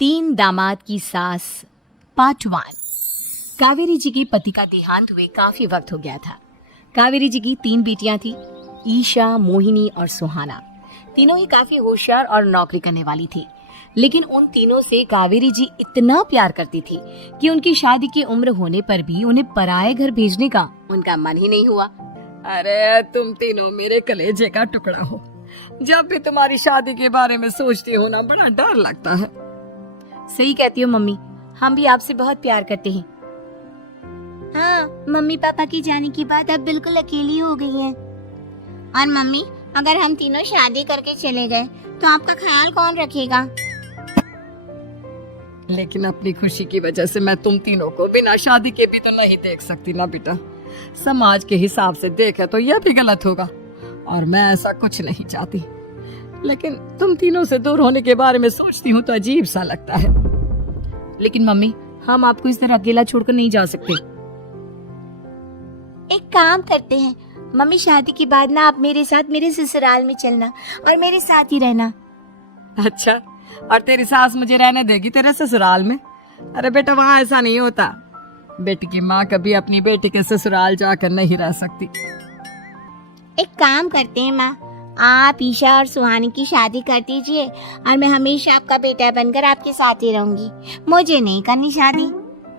तीन दामाद की सास पार्ट 1। कावेरी जी के पति का देहांत हुए काफी वक्त हो गया था। कावेरी जी की 3 बेटियां थी, ईशा, मोहिनी और सुहाना। तीनों ही काफी होशियार और नौकरी करने वाली थी, लेकिन उन तीनों से कावेरी जी इतना प्यार करती थी कि उनकी शादी की उम्र होने पर भी उन्हें पराये घर भेजने का उनका मन ही नहीं हुआ। अरे तुम तीनों मेरे कलेजे का टुकड़ा हो। जब भी तुम्हारी शादी के बारे में सोचती हूँ ना, बड़ा डर लगता है। सही कहती हो मम्मी, हम भी आपसे बहुत प्यार करते हैं। हाँ, मम्मी पापा के जाने के बाद अब बिल्कुल अकेली हो गई हैं। और मम्मी, अगर हम तीनों शादी करके चले गए तो आपका ख्याल कौन रखेगा? लेकिन अपनी खुशी की वजह से मैं तुम तीनों को बिना शादी के भी तो नहीं देख सकती ना बेटा। समाज के हिसाब से देखे तो यह भी गलत होगा, और मैं ऐसा कुछ नहीं चाहती। लेकिन तुम तीनों से दूर होने के बारे में सोचती हूँ तो अजीब सा लगता है। लेकिन मम्मी, हम आपको इस तरह अकेला छोड़कर नहीं जा सकते। एक काम करते हैं मम्मी, शादी के बाद ना आप मेरे साथ मेरे ससुराल में चलना और मेरे साथ ही रहना। अच्छा, और तेरी सास मुझे रहने देगी तेरे ससुराल में? अरे बेटा, वहाँ ऐसा नहीं होता। बेटी की माँ कभी अपनी बेटी के ससुराल जाकर नहीं रह सकती। एक काम करते हैं माँ, आप ईशा और सुहानी की शादी कर दीजिए और मैं हमेशा आपका बेटा बनकर आपके साथ ही रहूंगी। मुझे नहीं करनी शादी।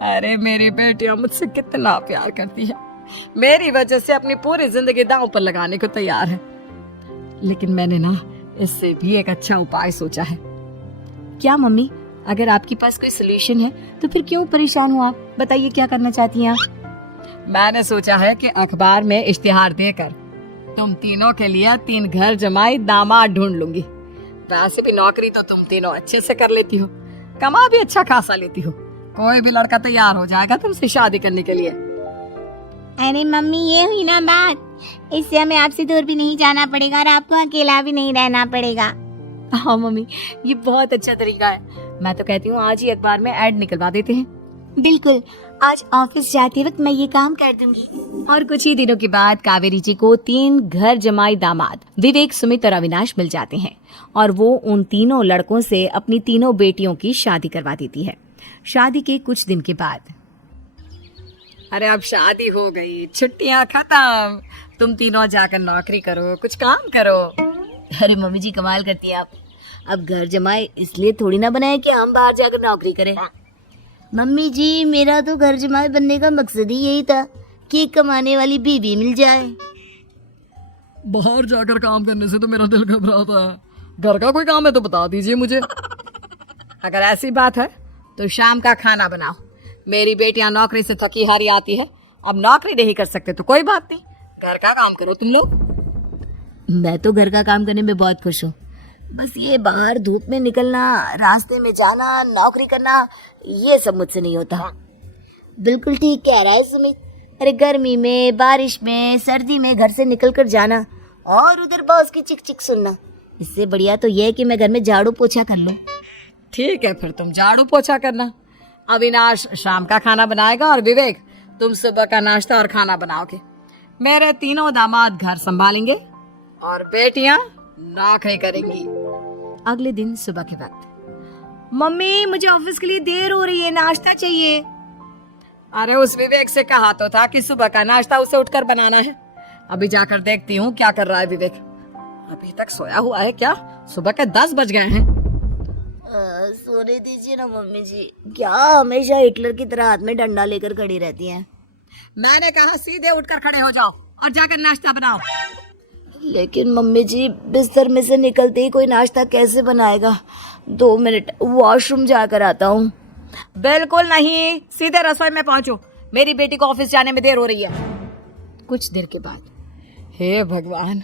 अरे मेरी बेटियां मुझसे कितना प्यार करती है, मेरी वजह से अपनी पूरी जिंदगी दांव पर लगाने को तैयार है। लेकिन मैंने ना इससे भी एक अच्छा उपाय सोचा है। क्या मम्मी? अगर आपके पास कोई सोल्यूशन है तो फिर क्यों परेशान हो आप? बताइए, क्या करना चाहती हैं आप? मैंने सोचा है कि अखबार में इश्तिहार देकर तुम तीनों के लिए 3 घर जमाई दामाद ढूंढ लूंगी। वैसे भी नौकरी तो तुम तीनों अच्छे से कर लेती हो, कमा भी अच्छा खासा लेती हो। कोई भी लड़का तैयार हो जाएगा तुमसे शादी करने के लिए। अरे मम्मी, ये हुई ना बात, इससे हमें आपसे दूर भी नहीं जाना पड़ेगा और आपको अकेला भी नहीं रहना पड़ेगा। हाँ मम्मी, ये बहुत अच्छा तरीका है। मैं तो कहती हूँ आज ही अखबार में ऐड निकलवा देते हैं। बिल्कुल, आज ऑफिस जाते वक्त मैं ये काम कर दूंगी। और कुछ ही दिनों के बाद कावेरी जी को 3 घर जमाई दामाद विवेक, सुमित और अविनाश मिल जाते हैं और वो उन तीनों लड़कों से अपनी तीनों बेटियों की शादी करवा देती है। शादी के कुछ दिन के बाद, अरे अब शादी हो गई, छुट्टियां खत्म, तुम तीनों जाकर नौकरी करो, कुछ काम करो। अरे मम्मी जी, कमाल करती है आप। अब घर जमाए इसलिए थोड़ी ना बनाए कि हम बाहर जाकर नौकरी करें। मम्मी जी, मेरा तो घर जमाई बनने का मकसद ही यही था कि एक कमाने वाली बीवी मिल जाए। बाहर जाकर काम करने से तो मेरा दिल घबराता है। घर का कोई काम है तो बता दीजिए मुझे। अगर ऐसी बात है तो शाम का खाना बनाओ। मेरी बेटियां नौकरी से थकी हारी आती है, अब नौकरी नहीं कर सकते तो कोई बात नहीं, घर का काम करो तुम लोग। मैं तो घर का काम करने में बहुत खुश हूँ, बस ये बाहर धूप में निकलना, रास्ते में जाना, नौकरी करना, ये सब मुझसे नहीं होता। बिल्कुल ठीक कह रहा है सुमित। अरे गर्मी में, बारिश में, सर्दी में घर से निकल कर जाना और उधर बॉस की चिक चिक सुनना, इससे बढ़िया तो ये है कि मैं घर में झाड़ू पोछा कर लूँ। ठीक है, फिर तुम झाड़ू पोछा करना। अविनाश शाम का खाना बनाएगा और विवेक तुम सुबह का नाश्ता और खाना बनाओगे। मेरे तीनों दामाद घर संभालेंगे और बेटियां नौकरी करेंगी। अगले दिन सुबह के वक्त, मम्मी मुझे ऑफिस के लिए देर हो रही है, नाश्ता चाहिए। अरे उस विवेक से कहा तो था कि सुबह का नाश्ता उसे उठकर बनाना है। अभी जाकर देखती हूँ क्या कर रहा है विवेक। अभी तक सोया हुआ है क्या? सुबह के 10 बज गए हैं। सोने दीजिए ना मम्मी जी, क्या हमेशा हिटलर की तरह हाथ में डंडा लेकर खड़ी रहती हैं? मैंने कहा सीधे उठकर खड़े हो जाओ और जाकर नाश्ता बनाओ। लेकिन मम्मी जी, बिस्तर में से निकलते ही कोई नाश्ता कैसे बनाएगा? 2 मिनट, वॉशरूम जाकर आता हूँ। बिल्कुल नहीं, सीधे रसोई में पहुंचो, मेरी बेटी को ऑफिस जाने में देर हो रही है। कुछ देर के बाद, हे भगवान,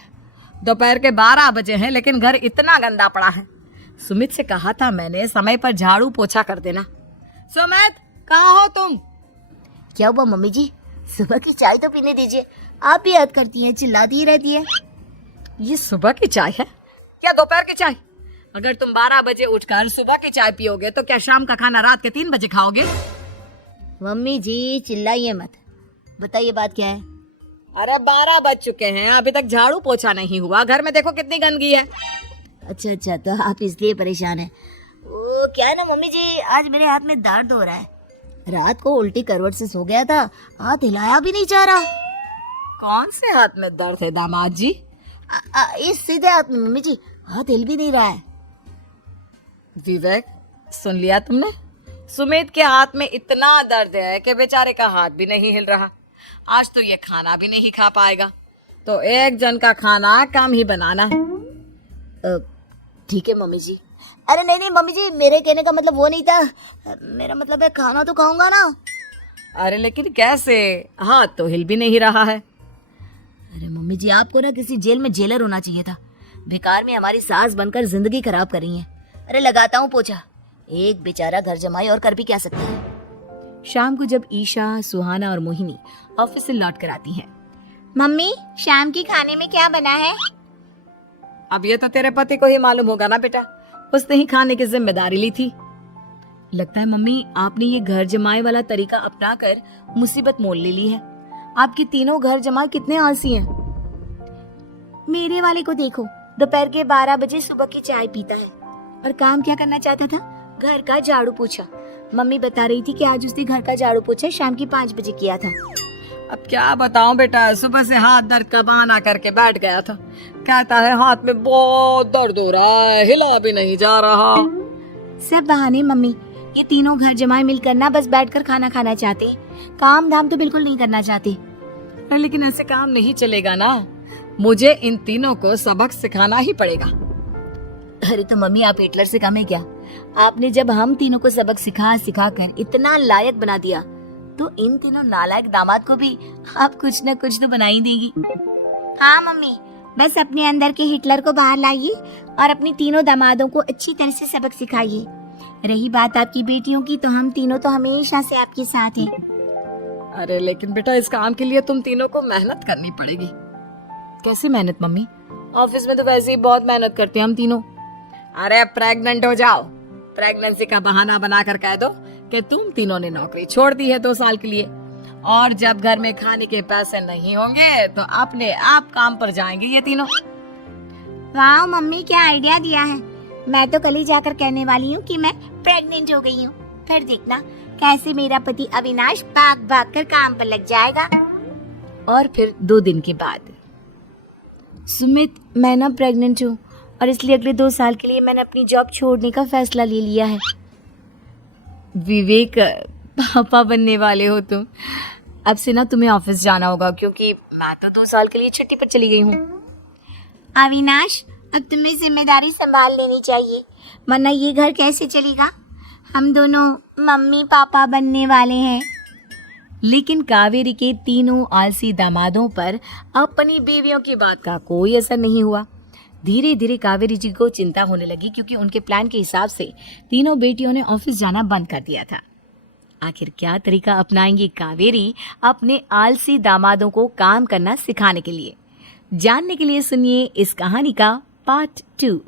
दोपहर के 12 बजे हैं लेकिन घर इतना गंदा पड़ा है। सुमित से कहा था मैंने समय पर झाड़ू पोछा कर देना। सुमित, कहाँ हो तुम? क्या हुआ मम्मी जी? सुबह की चाय तो पीने दीजिए, आप ही याद करती हैं, चिल्लाती ही रहती है। ये सुबह की चाय है या दोपहर की चाय? अगर तुम 12 बजे उठकर सुबह की चाय पियोगे तो क्या शाम का खाना रात के 3 बजे खाओगे? मम्मी जी चिल्लाइए मत, बताइए बात क्या है? अरे 12 बज चुके हैं, अभी तक झाड़ू पोछा नहीं हुआ, घर में देखो कितनी गंदगी है। अच्छा, तो आप इसलिए परेशान हैं। वो क्या है ना मम्मी जी, आज मेरे हाथ में दर्द हो रहा है। रात को उल्टी करवट से सो गया था, हाथ हिलाया भी नहीं जा रहा। कौन से हाथ में दर्द है दामाद जी? इस सीधे हाथ में मम्मी जी, हाथ हिल भी नहीं रहा है। विवेक, सुन लिया तुमने? सुमित के हाथ में इतना दर्द है कि बेचारे का हाथ भी नहीं हिल रहा। आज तो ये खाना भी नहीं खा पाएगा, तो एक जन का खाना कम ही बनाना। ठीक है मम्मी जी। अरे नहीं नहीं मम्मी जी, मेरे कहने का मतलब वो नहीं था, मेरा मतलब है खाना तो खाऊंगा ना। अरे लेकिन कैसे? हाथ तो हिल भी नहीं रहा है। अरे मम्मी जी, आपको ना किसी जेल में जेलर होना चाहिए था। बेकार में हमारी सास बनकर जिंदगी खराब कर रही हैं। अरे लगाता हूँ पोछा, एक बेचारा घर जमाई और कर भी क्या सकता है। शाम को जब ईशा, सुहाना और मोहिनी ऑफिस से लौट कर आती हैं, मम्मी, शाम की खाने में क्या बना है? अब ये तो तेरे पति को ही मालूम होगा ना बेटा, उसने ही खाने की जिम्मेदारी ली थी। लगता है मम्मी आपने ये घर जमाए वाला तरीका अपनाकर मुसीबत मोल ले ली है। आपके तीनों घर जमाए कितने आलसी हैं। मेरे वाले को देखो, दोपहर के 12 बजे सुबह की चाय पीता है और काम क्या करना चाहता था? घर का झाड़ू पोछा। मम्मी बता रही थी कि आज उसने घर का झाड़ू पोछा शाम की 5 बजे किया था। अब क्या बताऊं बेटा, सुबह से हाथ दर्द का बहाना करके बैठ गया था। कहता है हाथ में बहुत दर्द हो रहा है, हिला भी नहीं जा रहा। सब बहाने मम्मी, ये तीनों घर जमाए मिलकर ना बस बैठकर खाना खाना चाहते, काम धाम तो बिल्कुल नहीं करना चाहते। अरे लेकिन ऐसे काम नहीं चलेगा ना, मुझे इन तीनों को सबक सिखाना ही पड़ेगा। अरे तो मम्मी, आप हिटलर से कम है क्या? आपने जब हम तीनों को सबक सिखा सिखा कर इतना लायक बना दिया, तो इन तीनों नालायक दामाद को भी आप कुछ न कुछ तो बना ही देंगी। हाँ मम्मी, बस अपने अंदर के हिटलर को बाहर लाइए और अपनी तीनों दामादों को अच्छी तरह से सबक सिखाइए। रही बात आपकी बेटियों की, तो हम तीनों तो हमेशा से आपके साथ हैं। अरे लेकिन बेटा, इस काम के लिए तुम तीनों को मेहनत करनी पड़ेगी। कैसे मेहनत मम्मी? ऑफिस में तो वैसे ही बहुत मेहनत करते हैं हम तीनों। अरे प्रेग्नेंट हो जाओ, प्रेगनेंसी का बहाना बनाकर कह दो कि तुम तीनों ने नौकरी छोड़ दी है 2 साल के लिए, और जब घर में खाने के पैसे नहीं होंगे तो अपने आप काम पर जाएंगे ये तीनों। वाह मम्मी, क्या आइडिया दिया है। मैं तो कल ही जाकर कहने वाली हूँ कि मैं प्रेग्नेंट हो गई हूँ। फिर देखना कैसे मेरा पति अविनाश भाग भाग कर काम पर लग जाएगा। और फिर 2 दिन के बाद, सुमित, मैं ना प्रेग्नेंट हूँ और इसलिए अगले 2 साल के लिए मैंने अपनी जॉब छोड़ने का फैसला ले लिया है। विवेक, पापा बनने वाले हो तुम। अब से ना तुम्हें ऑफिस जाना होगा, क्योंकि मैं तो 2 साल के लिए छुट्टी पर चली गई हूँ। अविनाश, अब तुम्हें जिम्मेदारी संभाल लेनी चाहिए, वरना ये घर कैसे चलेगा? हम दोनों मम्मी पापा बनने वाले हैं। लेकिन कावेरी के तीनों आलसी दामादों पर अपनी बीवियों की बात का कोई असर नहीं हुआ। धीरे धीरे कावेरी जी को चिंता होने लगी, क्योंकि उनके प्लान के हिसाब से तीनों बेटियों ने ऑफिस जाना बंद कर दिया था। आखिर क्या तरीका अपनाएंगी कावेरी अपने आलसी दामादों को काम करना सिखाने के लिए? जानने के लिए सुनिए इस कहानी का पार्ट 2।